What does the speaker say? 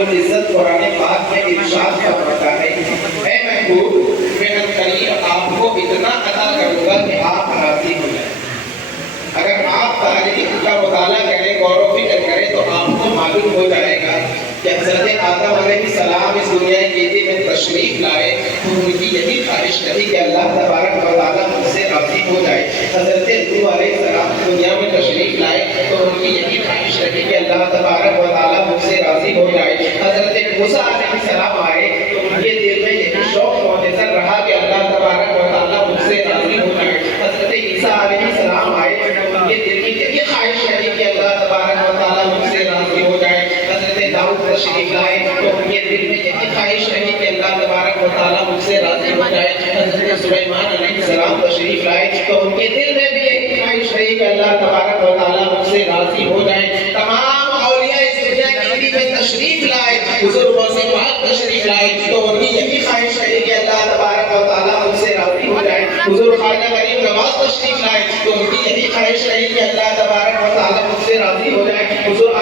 العزت قرآن پاک میں ارشاد فرماتا ہے، اے محبوب میں عنقریب آپ کو اتنا عطا کروں گا کہ آپ راضی ہو جائیں۔ اگر آپ تاریخ کا مطالعہ کریں، غور و فکر کریں تو آپ کو معلوم ہو جائے گا کہ حضرت آدم علیہ السلام اس دنیا کی میں تشریف لائے تو ان کی یہی خواہش تھی کہ اللہ تبارک و تعالیٰ مجھ سے راضی ہو جائے۔ حضرت نوح علیہ السلام دنیا میں تشریف لائے تو ان کی یہی خواہش تھی کہ اللہ تبارک و تعالیٰ مجھ سے راضی ہو جائے۔ حضرت موسیٰ علیہ السلام آئے تو ان کے دل میں یہی شوق منتظر رہا کہ اللہ تبارک و تعالیٰ مجھ سے راضی ہو جائے۔ حضرت عیسیٰ علیہ السلام آئے تو ان کے دل میں یہی خواہش رہی کہ اللہ تبارک و تعالیٰ مجھ سے راضی ہو جائے۔ حضرت داؤد تشریف لائے تو ان کے دل میں یہی خواہش رہی کہ اللہ تبارک و تعالیٰ مجھ سے راضی ہو جائے۔ حضرت سلیمان علیہ السلام تشریف لائے تو ان کے دل میں بھی یہی خواہش رہی کہ اللہ تبارک و تعالیٰ مجھ سے راضی ہو جائے۔ تمام اولیاء اس دنیا کی میں تشریف لائے، حضور غوث پاک تشریف لائے تو ان کی یہی خواہش رہی کہ اللہ تبارک و تعالیٰ مجھ سے راضی ہو جائے۔ حضور خواجہ غریب نواز تشریف لائے تو ان کی یہی خواہش رہی کہ اللہ تبارک و تعالیٰ مجھ سے راضی ہو جائے۔ حضور